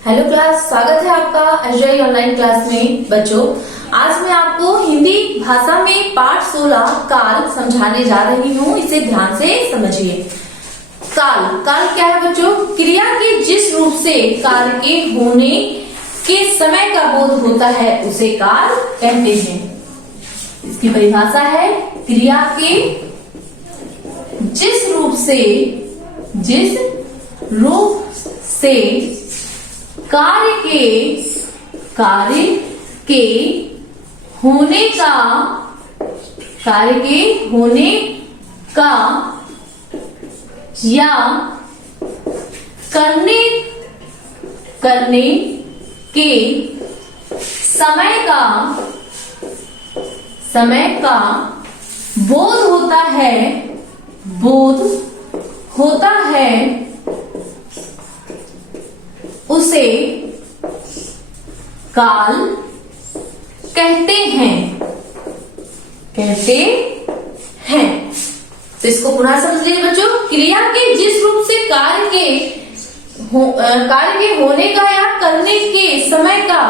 Hello class, स्वागत है आपका अजय ऑनलाइन क्लास में। बच्चों, आज मैं आपको हिंदी भाषा में पाठ 16 काल समझाने जा रही हूँ। इसे ध्यान से समझिए। काल काल क्या है बच्चों? क्रिया के जिस रूप से कार्य के होने के समय का बोध होता है उसे काल कहते हैं। इसकी परिभाषा है क्रिया के जिस रूप से कार्य के होने का या करने के समय का बोध होता है उसे काल कहते हैं। तो इसको पुनः समझ लीजिए बच्चों। क्रिया के जिस रूप से कार्य के होने का या करने के समय का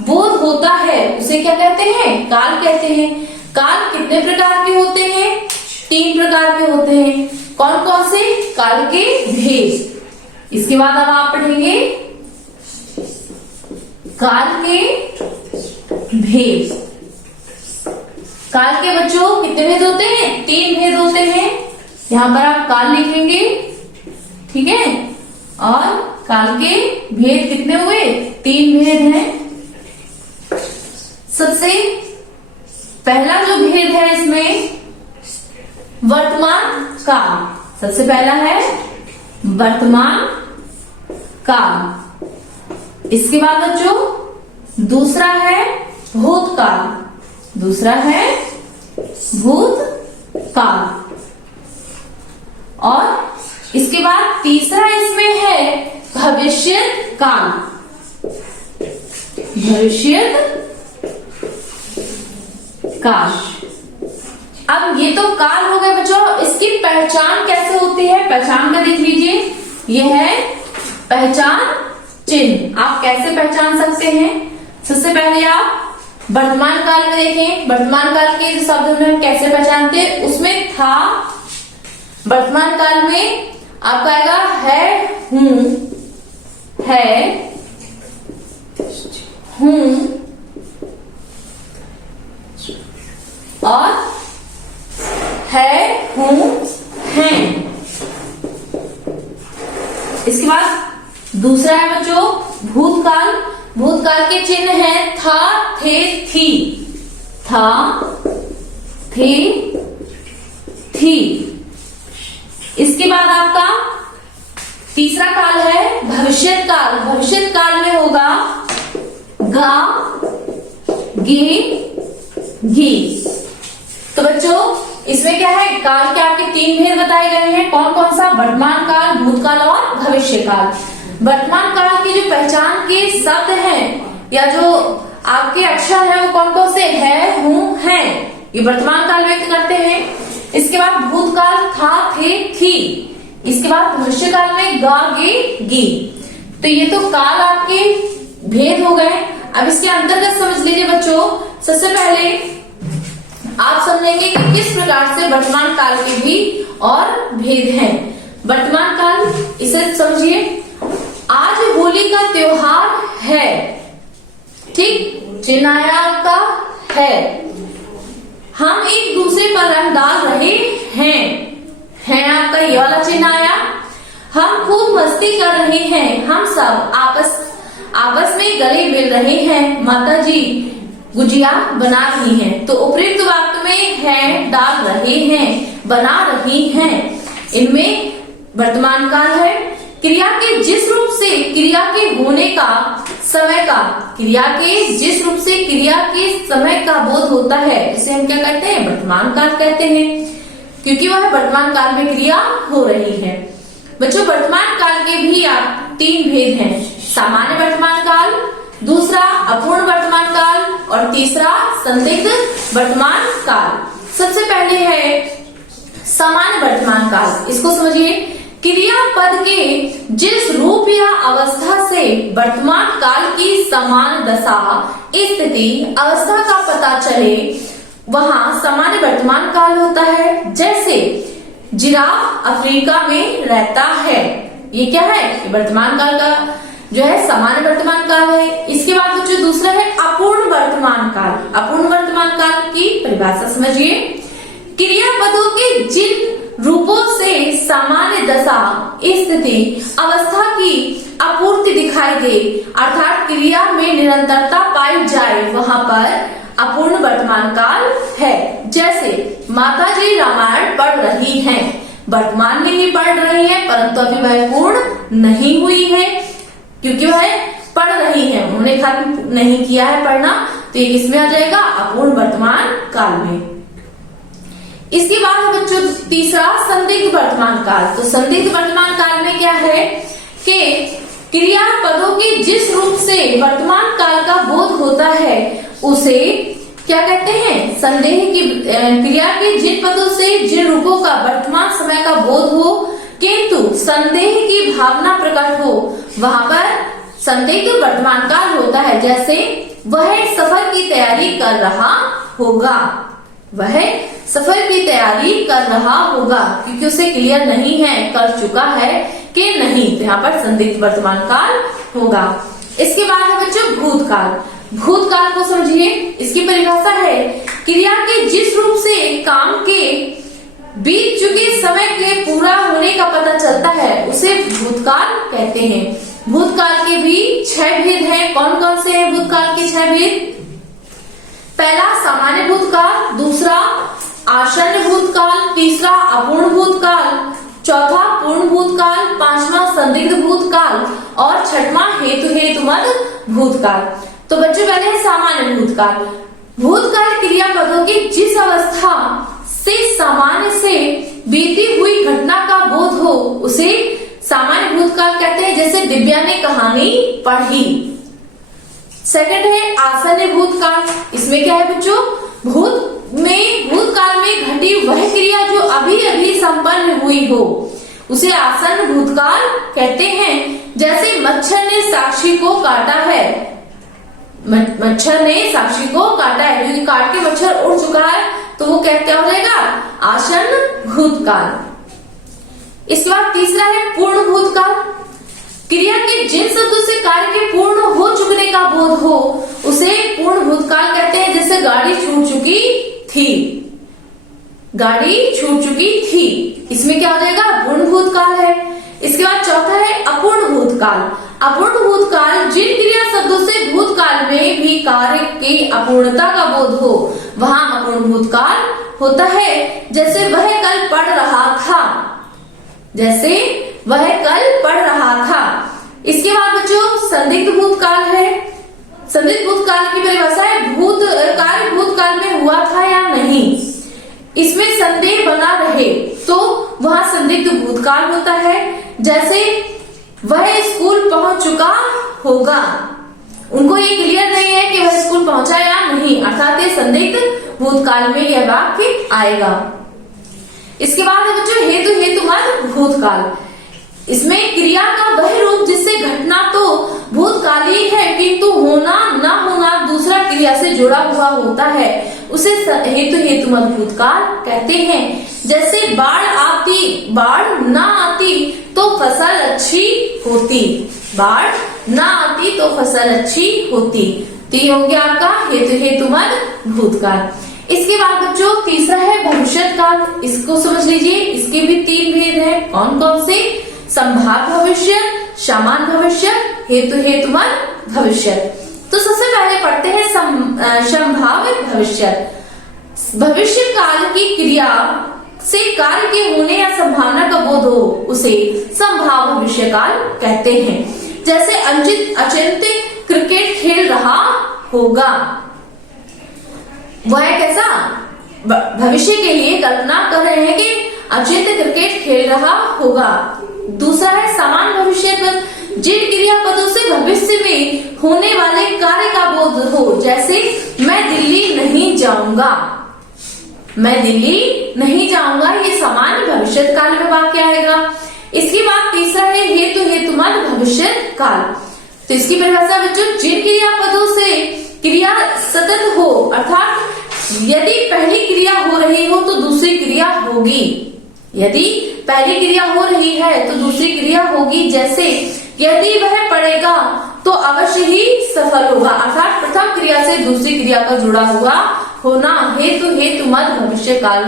बोध होता है उसे क्या कहते हैं? काल कहते हैं। काल कितने प्रकार के होते हैं? 3 प्रकार के होते हैं। कौन कौन से? काल के भेद। इसके बाद अब आप पढ़ेंगे काल के भेद। काल के बच्चों कितने भेद होते हैं? 3 भेद होते हैं। यहां पर आप काल लिखेंगे, ठीक है। और काल के भेद कितने हुए? 3 भेद हैं। सबसे पहला जो भेद है इसमें वर्तमान काल। सबसे पहला है वर्तमान काल। इसके बाद बच्चों दूसरा है भूतकाल। और इसके बाद तीसरा इसमें है भविष्यत काल। अब ये तो काल हो गए बच्चों। इसकी पहचान कैसे होती है? पहचान का देख लीजिए। यह है पहचान चिन्ह। आप कैसे पहचान सकते हैं? सबसे पहले आप वर्तमान काल में देखें। वर्तमान काल के जो शब्द में हम कैसे पहचानते हैं, उसमें था वर्तमान काल में आपका आएगा है, हूं और है, हूं, हैं। इसके बाद दूसरा है बच्चों भूतकाल। भूतकाल के चिन्ह है था, थे, थी। इसके बाद आपका तीसरा काल है भविष्यत काल। भविष्यत काल में होगा गा, गे, घी। तो बच्चों इसमें क्या है? काल के आपके 3 भेद बताए गए हैं। कौन कौन सा? वर्तमान काल, भूतकाल और भविष्य काल। वर्तमान काल की जो पहचान के शब्द हैं या जो आपके अक्षर हैं वो कौन कौन से? है, हूं, हैं। ये वर्तमान काल व्यक्त करते हैं। इसके बाद भूतकाल था, थे, थी। इसके बाद भविष्य काल में गा, गे, गी। तो ये तो काल आपके भेद हो गए। अब इसके अंतर्गत समझ लीजिए बच्चों। सबसे पहले आप समझेंगे कि किस प्रकार से वर्तमान काल के भी और भेद हैं। वर्तमान काल, इसे समझिए। आज होली का त्योहार है, ठीक, चिन्ह आया आपका है। हम एक दूसरे पर रंग डाल रहे हैं आपका ये वाला चिन्ह आया। हम खूब मस्ती कर रहे हैं। हम सब आपस में गले मिल रहे हैं। माता जी गुजिया बना रही हैं। तो उपयुक्त वाक्य में है, डाल रहे हैं, बना रही हैं, इनमें वर्तमान काल है। क्रिया के जिस रूप से क्रिया के होने का समय का बोध होता है इसे हम क्या कहते हैं? वर्तमान काल कहते हैं, क्योंकि वह वर्तमान काल में क्रिया हो रही है। बच्चों वर्तमान काल के भी आप 3 भेद हैं। सामान्य वर्तमान काल, दूसरा अपूर्ण वर्तमान काल और तीसरा संदिग्ध वर्तमान काल। सबसे पहले है सामान्य वर्तमान काल। इसको समझिए। क्रियापद के जिस रूप या अवस्था से वर्तमान काल की समान दशा, स्थिति, अवस्था का पता चले वहां सामान्य वर्तमान काल होता है। जैसे जिराफ अफ्रीका में रहता है, ये क्या है? वर्तमान काल का जो है सामान्य वर्तमान काल है। इसके बाद जो दूसरा है अपूर्ण वर्तमान काल। अपूर्ण वर्तमान काल की परिभाषा समझिए। क्रियापदों के जिन रूपों से सामान्य दशा, स्थिति, अवस्था की आपूर्ति दिखाई दे, अर्थात क्रिया में निरंतरता पाई जाए, वहां पर अपूर्ण वर्तमान काल है। जैसे माता जी रामायण पढ़ रही हैं, वर्तमान में ही पढ़ रही हैं, परंतु अभी वह पूर्ण नहीं हुई है, क्योंकि वह पढ़ रही है, उन्होंने खत्म नहीं किया है पढ़ना, तो ये किसमें आ जाएगा? अपूर्ण वर्तमान काल में। इसके बाद है बच्चों तीसरा संदिग्ध वर्तमान काल। तो संदिग्ध वर्तमान काल में क्या है कि क्रियापदों के जिस रूप से वर्तमान काल का बोध होता है उसे क्या कहते हैं? संदेह की क्रिया के जिन पदों से जिन रूपों का वर्तमान समय का बोध हो किंतु संदेह की भावना प्रकट हो, वहां पर संदिग्ध वर्तमान काल होता है। जैसे वह सफर की तैयारी कर रहा होगा, वह सफर की तैयारी कर रहा होगा, क्योंकि उसे क्लियर नहीं है कर चुका है कि नहीं, तो यहाँ पर संदिग्ध वर्तमान काल होगा। इसके बाद है बच्चों भूतकाल। भूतकाल को समझिए। इसकी परिभाषा है क्रिया के जिस रूप से काम के बीत चुके समय के पूरा होने का पता चलता है उसे भूतकाल कहते हैं। भूतकाल के भी 6 भेद हैं। कौन कौन से हैं भूतकाल के 6 भेद? पहला सामान्य भूतकाल, दूसरा आसन्न भूतकाल, तीसरा अपूर्ण भूतकाल, चौथा पूर्ण भूतकाल, पांचवा संदिग्ध भूतकाल और छठवां हेतु हेतुमद भूतकाल। तो बच्चों पहले है सामान्य भूतकाल। भूतकाल क्रियापदों की जिस अवस्था से सामान्य से बीती हुई घटना का बोध हो उसे सामान्य भूतकाल कहते हैं। जैसे दिव्या ने कहानी पढ़ी। सेकंड है आसन्न भूतकाल। इसमें क्या है बच्चों? भूतकाल में घटी वह क्रिया जो अभी अभी संपन्न हुई हो उसे आसन्न भूतकाल कहते हैं। जैसे मच्छर ने साक्षी को काटा है, मच्छर ने साक्षी को काटा है, क्योंकि काट के मच्छर उड़ चुका है, तो वो क्या हो जाएगा? आसन्न भूतकाल। इसके बाद तीसरा है पूर्ण भूतकाल। क्रिया के जिन शब्दों से कार्य के पूर्ण हो चुकने का बोध हो उसे पूर्ण भूतकाल कहते हैं। जैसे गाड़ी छूट चुकी थी, गाड़ी छूट चुकी थी, इसमें क्या हो जाएगा? पूर्ण भूतकाल है। इसके बाद चौथा है अपूर्ण भूतकाल। अपूर्ण भूतकाल जिन क्रिया शब्दों से भूतकाल में भी कार्य की अपूर्णता का बोध हो वहां अपूर्ण भूतकाल होता है। जैसे वह कल पढ़ रहा था, जैसे वह कल पढ़ रहा था। इसके बाद बच्चों संदिग्ध भूतकाल है। संदिग्ध भूतकाल की परिभाषा है कार्य भूतकाल में हुआ था या नहीं, इसमें संदेह बना रहे तो वह संदिग्ध भूतकाल होता है। जैसे वह स्कूल पहुंच चुका होगा, उनको ये क्लियर नहीं है कि वह स्कूल पहुंचा या नहीं, अर्थात ये संदिग्ध भूतकाल में यह वाक्य आएगा। इसके बाद है बच्चों हेतु हेतुमद भूतकाल। इसमें क्रिया का वह रूप जिससे घटना तो भूतकालीन है किंतु होना न होना दूसरा क्रिया से जुड़ा हुआ होता है उसे हेतु हेतुमद भूतकाल कहते हैं। जैसे बाढ़ न आती तो फसल अच्छी होती, बाढ़ न आती तो फसल अच्छी होती। तो ये हो गया आपका हेतु हेतुमद भूतकाल। इसके बाद बच्चों तीसरा है भविष्यत काल। इसको समझ लीजिए। इसके भी 3 भेद हैं। कौन कौन से? संभाव्य भविष्य, समान भविष्य, हेतु हेतुमद भविष्य। तो सबसे पहले पढ़ते हैं संभाव्य भविष्य। भविष्य काल की क्रिया से कार्य के होने या संभावना का बोध हो उसे संभाव्य भविष्य काल कहते हैं। जैसे अचिंत्य क्रिकेट खेल रहा होगा, वह कैसा भविष्य के लिए कल्पना कर रहे हैं कि अचिंत्य क्रिकेट खेल रहा होगा। दूसरा है समान भविष्य, जिन क्रियापदों से भविष्य में होने वाले कार्य का बोध हो। जैसे मैं दिल्ली नहीं जाऊंगा, मैं दिल्ली नहीं जाऊंगा, ये समान भविष्य काल में वाक्य आएगा। इसके बाद तीसरा है हेतु हेतुमत भविष्य काल। तो इसकी परिभाषा बच्चों, जिन क्रियापदों से क्रिया सतत हो, अर्थात यदि पहली क्रिया हो रही हो तो दूसरी क्रिया होगी, यदि पहली क्रिया हो रही है तो दूसरी क्रिया होगी। जैसे यदि वह पढ़ेगा तो अवश्य ही सफल होगा, अर्थात प्रथम क्रिया से दूसरी क्रिया का जुड़ा हुआ होना हेतु हेतुमत भविष्य काल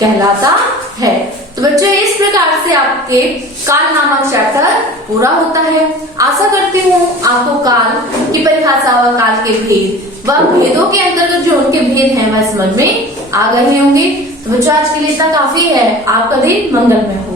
कहलाता है। तो बच्चों इस प्रकार से आपके काल नामक चैप्टर पूरा होता है। आशा करती हूँ आपको काल की परिभाषा व काल के भेद व भेदों के अंतर्गत जो उनके भेद हैं वह समझ में आ गए होंगे। तो बच्चों आज के लिए इतना काफी है। आपका दिन मंगलमय हो।